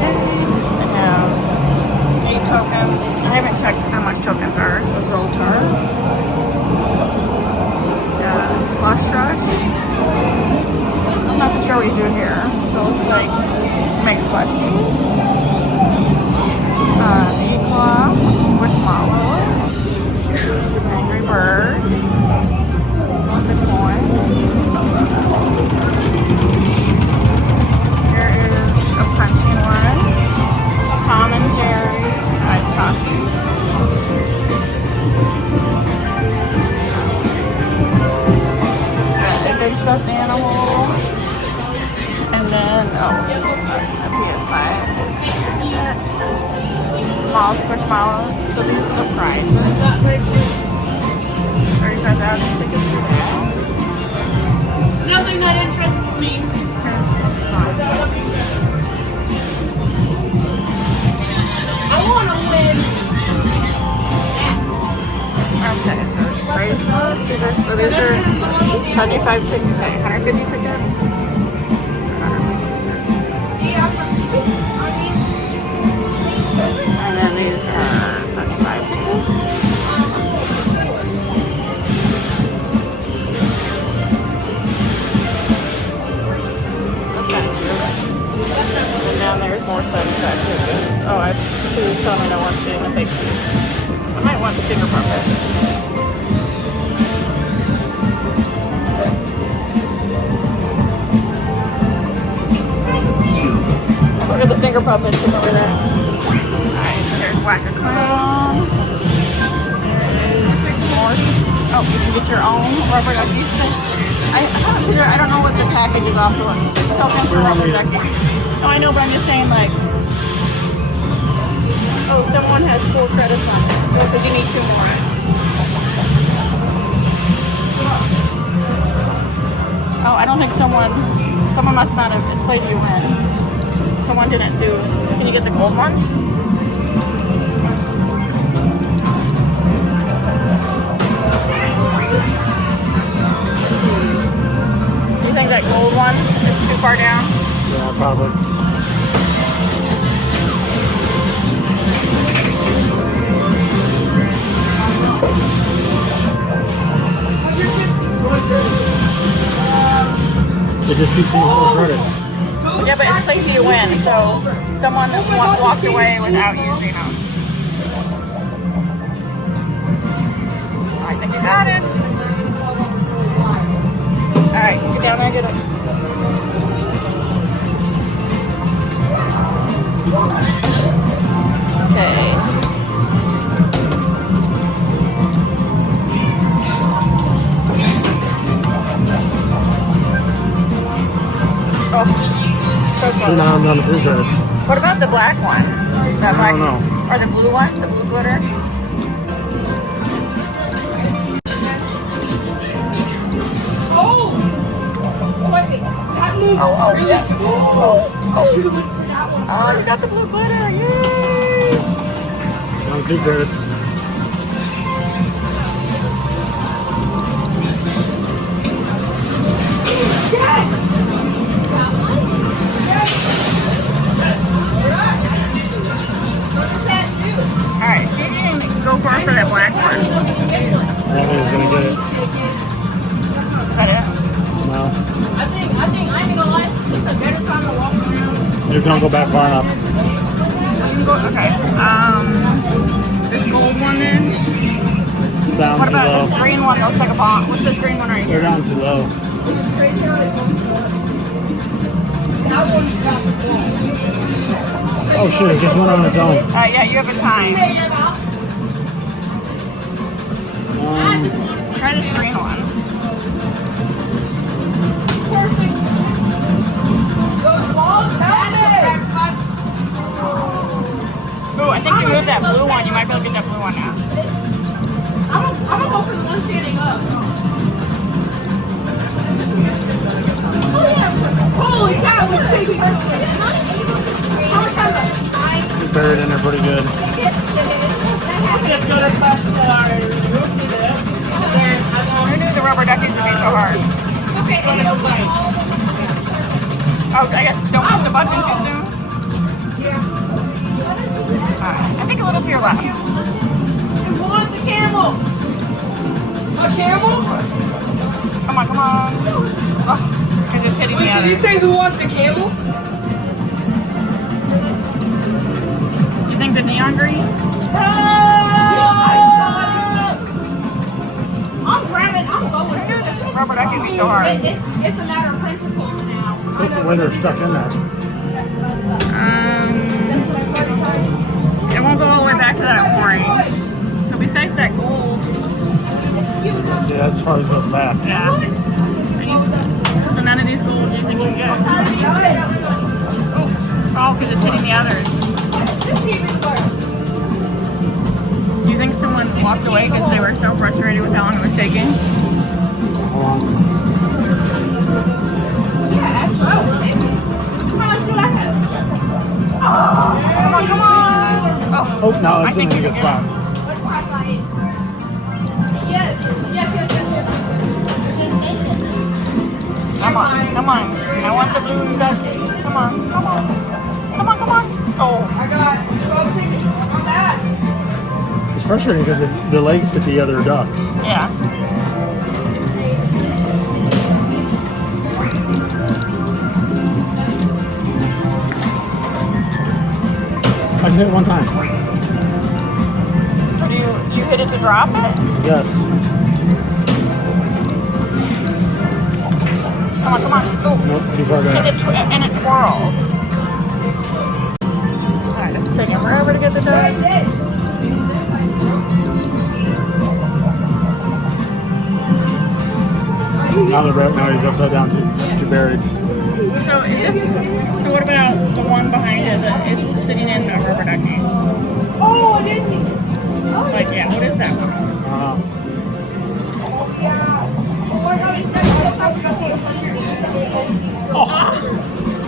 They have 8 tokens. I haven't checked how much tokens are, so it's roll tar. Slush rush. I'm not sure what you do here. So it looks like make slushies. Eclaw, Squishmallow, Angry Birds, the coin. There is a punchy one, Tom and Jerry, ice hockey. A big stuffed animal, and then a PS5. Small Squishmallows. So these are the prices. 35,000 tickets for that. Nothing that interests me. I want to win. Okay, so bracelets. So these are 75 tickets, 150 tickets. And then these are 75 tickets. That's kind of cute. And down there's more 75 tickets. Oh, I see who's telling me I want to see in the picture. I might want the finger puppet. Look at the finger puppets, remember that? Alright, so there's Whack a Clown. There's more. Oh, you can get your own rubber ducky stick. I don't know what the package is off doing. 6 tokens for rubber ducky. No, I know, but I'm just saying, like. Oh, someone has 4 credits on it. Oh, because you need 2 more. Oh, I don't think someone must not have. It's played you win. Someone didn't do. Can you get the gold one? You think that gold one is too far down? Yeah, probably. It just keeps seeing 4 credits. Yeah, but it's play till you win, so someone walked away without using them. Alright, I think you got it. Alright, get down there and get it. Okay. You're not on the 3 credits. What about the black one? That black, I don't know. or the blue one? The blue glitter? Oh! Yeah. Oh, you got the blue glitter. Yay! On 2 credits. Yes! Alright, see if you can go for that black one. I think he's gonna get it. Is that it? No. I think I ain't gonna lie. It's a better time to walk around. You don't go back far enough. Okay. This gold one then? Down What too about low. this green one that looks like a bomb? What's this green one right They're here? down too low. Oh shit, it just went on its own. Yeah, you have a time. Try this green one. Ooh, I think you moved that blue one. You might be able to get that blue one now. I'm gonna go for the one standing up. Oh yeah! Holy cow! We're shaking. Buried in there pretty good. Let's go to Who knew the rubber duckies would be so hard? Okay, Oh, I guess don't push the button too soon. to your left. Who wants a camel? A camel? Come on, come on. Oh, because it's hitting the Wait, did other. you say who wants a camel? You think the neon green? I'm grabbing. I'm going here. This rubber ducky would be so hard. It's a matter of principle now. It's supposed to winter stuck in there. It won't go all the way back to that orange. So be safe that gold. See, that's as far as it goes back. Yeah. So none of these gold you think you get? Oh, because it's hitting the others. You think someone walked away because they were so frustrated with how long it was taking? Hold on. Come on, come on! Oh, no, it's in think a you good can spot. Come on, come on. I want the blue ducky. Come on, come on. Come on, come on. Oh. I got 12 tickets. I'm back. It's frustrating because the legs hit the other ducks. Yeah. I just hit it one time. So do you hit it to drop it? Yes. Come on, come on. Oh. Nope, too far Because back. and it twirls. Alright, this is taking forever to get the duck. Now he's upside down too buried. So is this? So what about the one behind it that is sitting in a rubber ducky? Oh, I didn't. Like, yeah, what is that one?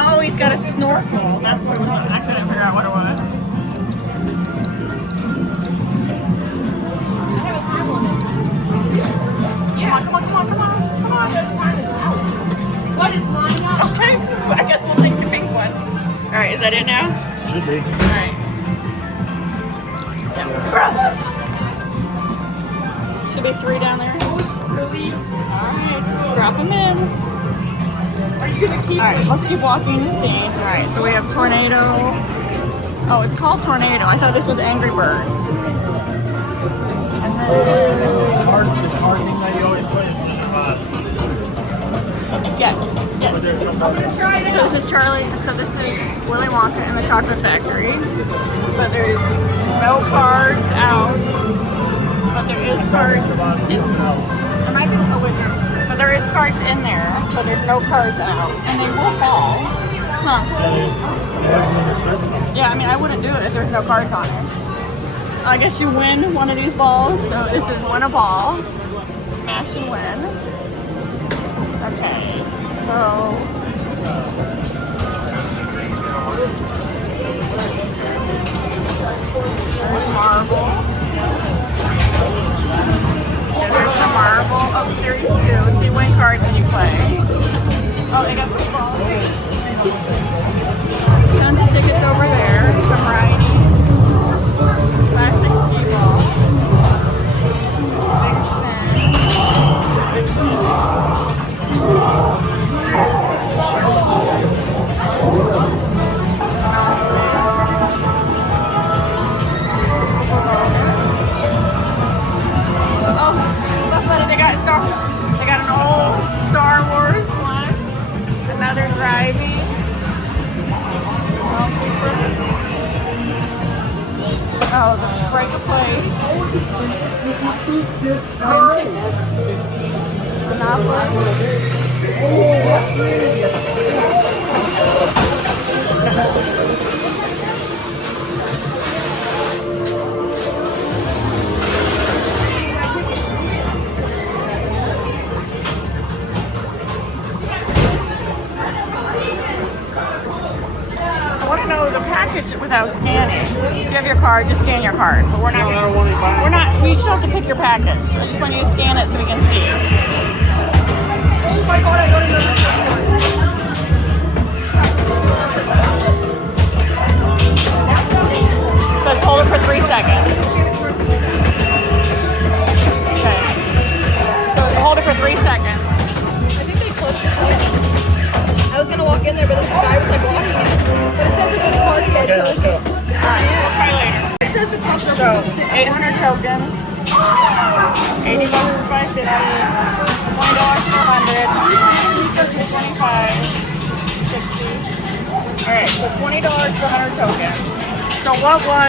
Oh, he's got a snorkel. That's what it was. I couldn't figure out what it was. Yeah. Come on, come on, come on, come on. What is lining up? Okay, I guess we'll take the pink one. All right, is that it now? Should be. All right. Should be 3 down there. Really? Alright, drop them in. Are you gonna keep? Alright, let's keep walking and see. Alright, so we have Tornado. Oh, it's called Tornado. I thought this was Angry Birds. And then, It's a hard thing that you always put in yes, yes. So this is Charlie. So this is Willy Wonka and the Chocolate Factory. But there's no cards out. But there is cards. There might be a wizard. But there is cards in there. But there's no cards out. And they will fall. Huh. Yeah, I mean, I wouldn't do it if there's no cards on it. I guess you win one of these balls. So this is win a ball. Smash and win. Okay. So... there's marbles. Yeah, there's the marble. Oh, series 2. So you win cards when you play. Oh, they got some balls. Tons of tickets over there. Some riding. Classic ski ball. Big spin. Oh, look at it. They got an old Star Wars one. Another driving. Oh, the break of place. I want to know the package without scanning. If you have your card, just scan your card. But we're not. We're not. You still have to pick your package. I just want you to scan it so we can see. Oh my God! I don't even know. So let's hold it for 3 seconds. in there, but this guy was like blocking it. But it says we're going to party yet. Okay, let's go. Alright, we'll try later. It says the cost of 800 tokens, $80 for 5 city, $20 for 100, 25, 60. Alright, so $20 for 100 tokens. So what was